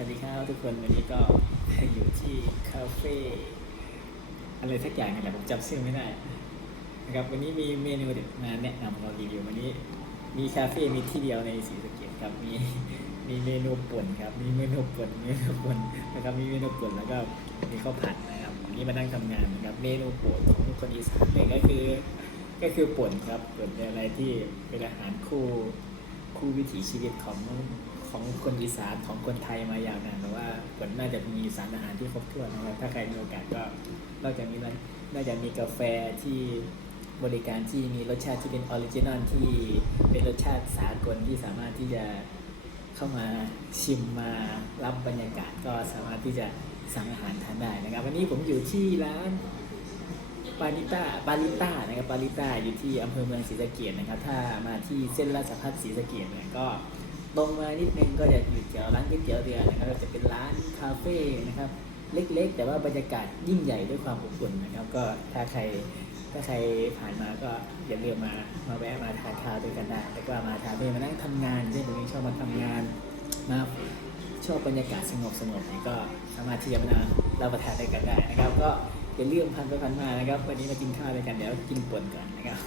วัสดีครับทุกคนวันนี้ก็อยู่ที่คาเฟ่อะไรสักอย่างนี่แหละผมจำชื่อไม่ได้นะครับวันนี้มีเมนูเด็ดมาแนะนำเรารีวิววันนี้ มีคาเฟ่มีที่เดียวในศรีสเกษครับมีมีเมนูป่นครับมีเมนูป่นเมนูป่นนะครับมีเมนูป่นแล้วก็มีข้าวผัดนะครับวันนี้มานั่งทำงานนะครับเมนูปรดของคนอีสานเลยก็คือ ก็คือป่นครับป่นเป็นอะไรที่เป็นอาหารคู่คู่วิถีชีวิตของ ของคนอีสานของคนไทยมายาวนานแต่ว่าผลน่าจะมีสารอาหารที่ครบถ้วนนะครับถ้าใครมีโอกาสก็นอกจากนี้แล้วน่าจะมีกาแฟที่บริการที่มีรสชาติที่เป็นออริจินอลที่เป็นรสชาติสากลที่สามารถที่จะเข้ามาชิมมารับบรรยากาศก็สามารถที่จะสั่งอาหารทานได้นะครับ วันนี้ผมอยู่ที่ร้านปาริต้าปาริต้านะครับปาริต้าอยู่ที่อำเภอเมืองศรีสะเกษนะครับ ถ้ามาที่เส้นราชพัฒศรีสะเกษเนี่ยก็ ตรงมานิดนึงก็จะอยู่แถวร้านก๋วยเตี๋ยวเรือนะครับจะเป็นร้านคาเฟ่นะครับ เล็กๆ แต่ว่าบรรยากาศยิ่งใหญ่ด้วยความอบอุ่นนะครับ ก็ถ้าใครถ้าใครผ่านมาก็อย่าลืมมามาแวะมาทานข้าวด้วยกันได้แล้วก็มาทานเฟ่มานั่งทำงานเช่นผมเองชอบมาทำงานมาชอบบรรยากาศสงบสงบนี่ก็สามารถที่จะมารับประทานด้วยกันได้นะครับ ก็อย่าลืมพันไปพันมานะครับ วันนี้มากินข้าวด้วยกันเดี๋ยวกินป่นก่อนนะครับ